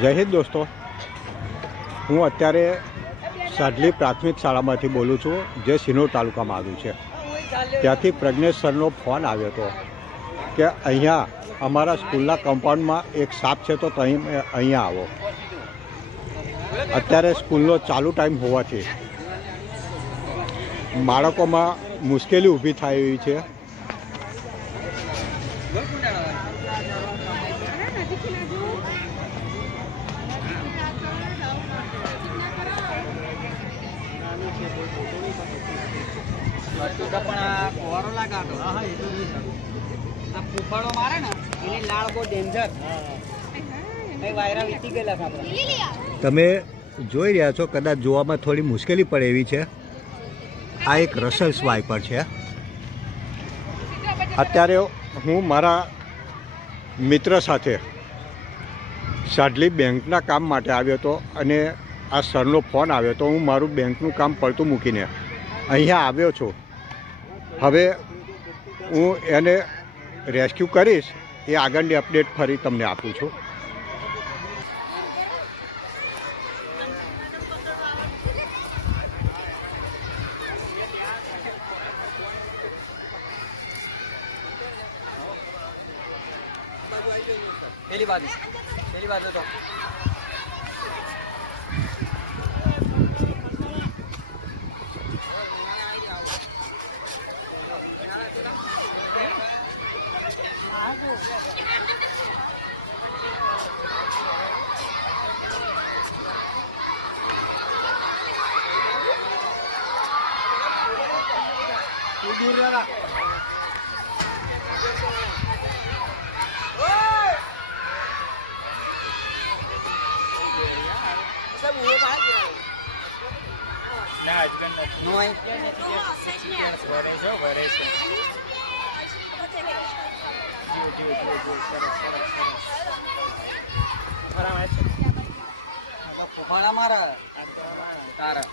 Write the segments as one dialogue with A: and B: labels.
A: જય હિન્દ દોસ્તો. હું અત્યારે સાડલી પ્રાથમિક શાળામાંથી બોલું છું, જે સિનોર તાલુકામાં આવ્યું છે. ત્યાંથી પ્રજ્ઞેશ સરનો ફોન આવ્યો હતો કે અહીંયા અમારા સ્કૂલના કમ્પાઉન્ડમાં એક સાપ છે તો તમે અહીંયા આવો. અત્યારે સ્કૂલનો ચાલુ ટાઈમ હોવાથી બાળકોમાં મુશ્કેલી ઊભી થાય એવી છે. તમે જોઈ રહ્યા છો, કદાચ જોવામાં થોડી મુશ્કેલી પડે એવી છે. આ એક રસલ સ્વાઈપર છે. અત્યારે હું મારા મિત્ર સાથે સાડલી બેંકના કામ માટે આવ્યો હતો અને આ સરનો ફોન આવ્યો તો હું મારું બેંકનું કામ પડતું મૂકીને અહીંયા આવ્યો છું. હવે હું એને રેસ્ક્યુ કરીશ, એ આગળની અપડેટ ફરી તમને આપું છું.
B: પહેલી વાત પહેલી વાત તો દૂર રહ્યા No hay. ફોફાણા મારે તારા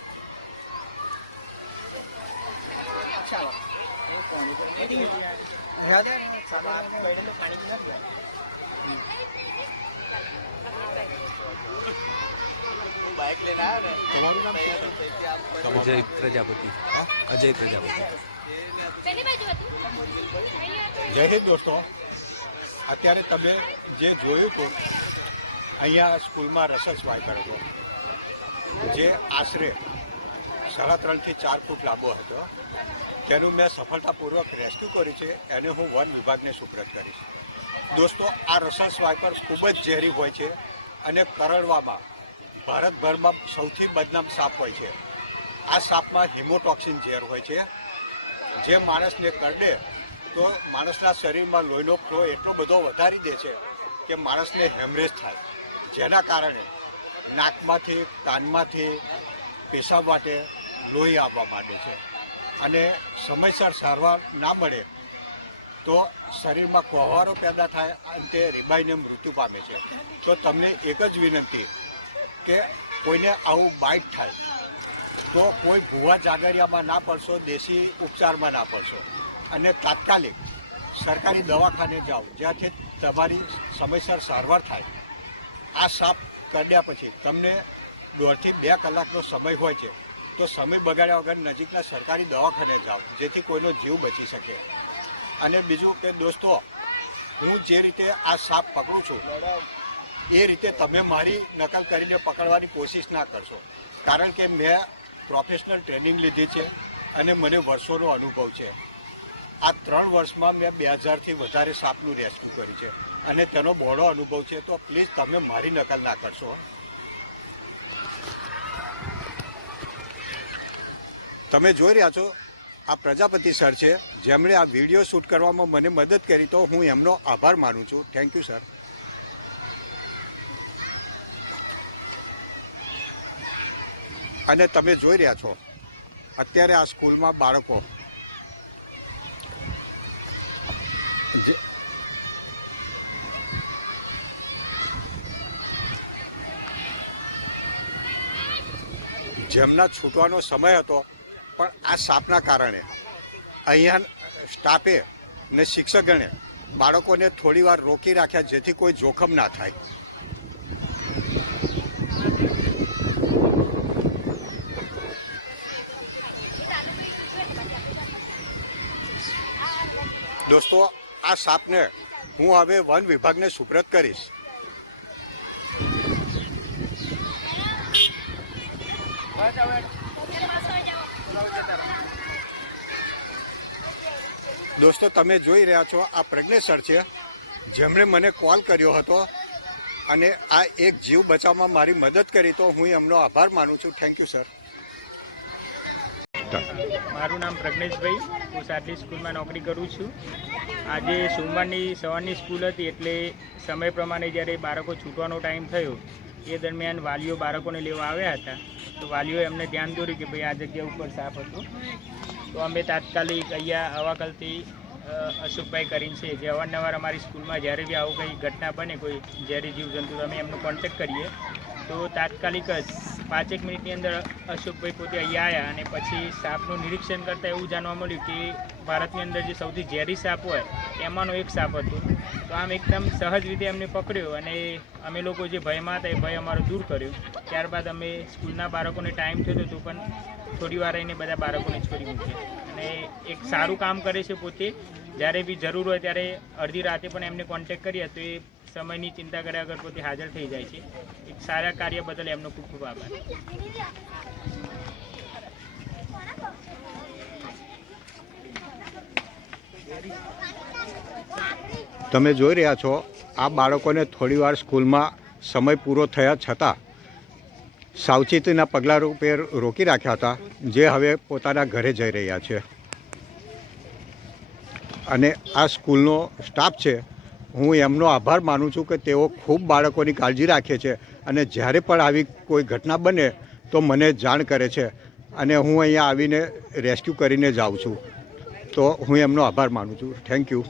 B: ચાલો
C: અજય પ્રજાપતિ. અજય પ્રજાપતિ.
A: જય હિન્દ દોસ્તો. અત્યારે તમે જે જોયું હતું અહીંયા સ્કૂલમાં રસસ વાઇપર હતો. જે આશરે સાડા ત્રણથી ચાર ફૂટ લાંબો હતો. તેનું મેં સફળતાપૂર્વક રેસ્ક્યુ કર્યું છે, એને હું વન વિભાગને સુપ્રત કરીશ. દોસ્તો, આ રસસ સ્વાઈપર ખૂબ જ ઝેરી હોય છે અને કરડવામાં ભારતભરમાં સૌથી બદનામ સાપ હોય છે. આ સાપમાં હિમોટોક્સિન ઝેર હોય છે. જે માણસને કરડે તો માણસના શરીરમાં લોહીનો ફ્લો એટલો બધો વધારી દે છે કે માણસને હેમરેજ થાય. જેના કારણે નાકમાંથી, કાનમાંથી, પેશાબ માટે લોહી આવવા માંડે છે. અને સમયસર સારવાર ના મળે તો શરીરમાં કોહવારો પેદા થાય અને તે રીબાઈને મૃત્યુ પામે છે. તો તમને એક જ વિનંતી કે કોઈને આવું બાઇટ થાય તો કોઈ ભૂવા જાગરિયામાં ના પડશો, દેશી ઉપચારમાં ના પડશો. અને તાત્કાલિક સરકારી દવાખાને જાઓ, જ્યાંથી તમારી સમયસર સારવાર થાય. આ સાપ કર્યા પછી તમને દોઢથી બે કલાકનો સમય હોય છે. તો સમય બગાડ્યા વગર નજીકના સરકારી દવાખાને જાઓ, જેથી કોઈનો જીવ બચી શકે. અને બીજું કે દોસ્તો, હું જે રીતે આ સાપ પકડું છું, એ રીતે તમે મારી નકલ કરીને પકડવાની કોશિશ ના કરશો. કારણ કે મેં પ્રોફેશનલ ટ્રેનિંગ લીધી છે અને મને વર્ષોનો અનુભવ છે. આ ત્રણ વર્ષમાં મેં બે હજારથી વધારે સાપનું રેસ્ક્યુ કર્યું છે. અને તેનો બહોળો અનુભવ છે, તો પ્લીઝ તમે મારી નકલ ના કરશો. તમે જોઈ રહ્યા છો, આ પ્રજાપતિ સર છે, જેમણે આ વીડિયો શૂટ કરવામાં મને મદદ કરી, તો હું એમનો આભાર માનું છું. થેન્ક યુ સર અને તમે જોઈ રહ્યા છો, અત્યારે આ સ્કૂલમાં બાળકો જેમના છૂટવાનો સમય હતો પણ આ સાપના કારણે અહીંયા સ્ટાફે ને શિક્ષકગણે બાળકોને થોડી વાર રોકી રાખ્યા જેથી કોઈ જોખમ ના થાય. દોસ્તો, આ સાપને હું હવે વન વિભાગને સુપ્રત કરીશ. દોસ્તો, તમે જોઈ રહ્યા છો, આ પ્રજ્ઞેશ સર છે. જેમણે મને કોલ કર્યો હતો અને આ એક જીવ બચાવમાં મારી મદદ કરી, તો હું એમનો આભાર માનું છું. થેન્ક યુ સર
D: મારું નામ પ્રજ્ઞેશભાઈ. હું સાટલી સ્કૂલમાં નોકરી કરું છું. આજે સોમવારની સવારની સ્કૂલ હતી, એટલે સમય પ્રમાણે જ્યારે બાળકો છૂટવાનો ટાઈમ થયો, એ દરમિયાન વાલીઓ બાળકોને લેવા આવ્યા હતા. તો વાલીઓએ એમને ધ્યાન દોર્યું કે ભાઈ આ જગ્યા ઉપર સાપ હતો. તો અમે તાત્કાલિક અહીંયા અવાકલથી અશોકભાઈ કરીને છે, જે અવારનવાર અમારી સ્કૂલમાં જ્યારે બી આવું કંઈ ઘટના બને, કોઈ ઝેરી જીવજંતુ અમે એમનો કોન્ટેક્ટ કરીએ. તો તાત્કાલિક જ પાંચેક મિનિટની અંદર અશોકભાઈ પોતે અહીંયા આવ્યા અને પછી સાપનું નિરીક્ષણ કરતાં એવું જાણવા મળ્યું કે ભારતની અંદર જે સૌથી ઝેરી સાપ હોય, એમાંનો એક સાપ હતો. તો આમ એકદમ સહજ રીતે એમને પકડ્યો અને અમે લોકો જે ભયમાં હતા એ ભય અમારો દૂર કર્યો. ત્યારબાદ અમે સ્કૂલના બાળકોને ટાઈમ થયો તો પણ થોડી વાર રહીને બધા બાળકોને છોડી મૂક્યા. અને એક સારું કામ કરે છે પોતે. જ્યારે બી જરૂર હોય ત્યારે અડધી રાતે પણ એમને કોન્ટેક કરીએ તો એ સમયની ચિંતા કર્યા વગર પોતે હાજર થઈ જાય છે. એક સારા કાર્ય બદલ એમનો ખૂબ ખૂબ આભાર.
A: તમે જોઈ રહ્યા છો, આ બાળકોને થોડીવાર સ્કૂલમાં સમય પૂરો થયા છતાં સાવચેતીના પગલાં રૂપે રોકી રાખ્યા હતા, જે હવે પોતાના ઘરે જઈ રહ્યા છે. અને આ સ્કૂલનો સ્ટાફ છે, હું એમનો આભાર માનું છું કે તેઓ ખૂબ બાળકોની કાળજી રાખે છે અને જ્યારે પણ આવી કોઈ ઘટના બને તો મને જાણ કરે છે અને હું અહીંયા આવીને રેસ્ક્યુ કરીને જાઉં છું. તો હું એમનો આભાર માનું છું. Thank you